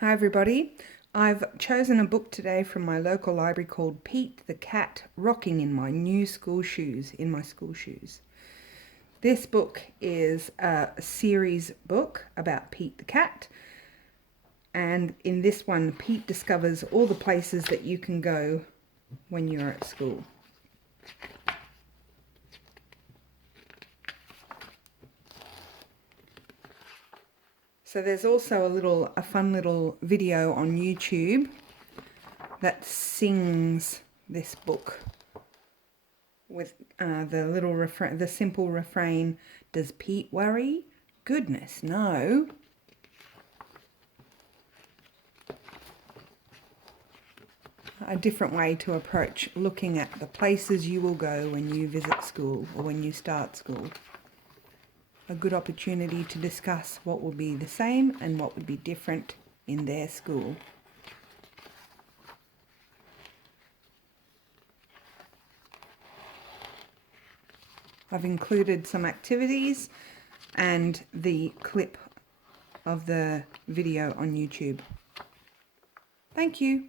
Hi everybody. I've chosen a book today from my local library called Pete the Cat Rocking in My New School Shoes, This book is a series book about Pete the Cat, and in this one Pete discovers all the places that you can go when you're at school. So there's also a fun little video on YouTube that sings this book with the simple refrain, "Does Pete worry? Goodness, no." A different way to approach looking at the places you will go when you visit school or when you start school. A good opportunity to discuss what will be the same and what would be different in their school. I've included some activities and the clip of the video on YouTube. Thank you.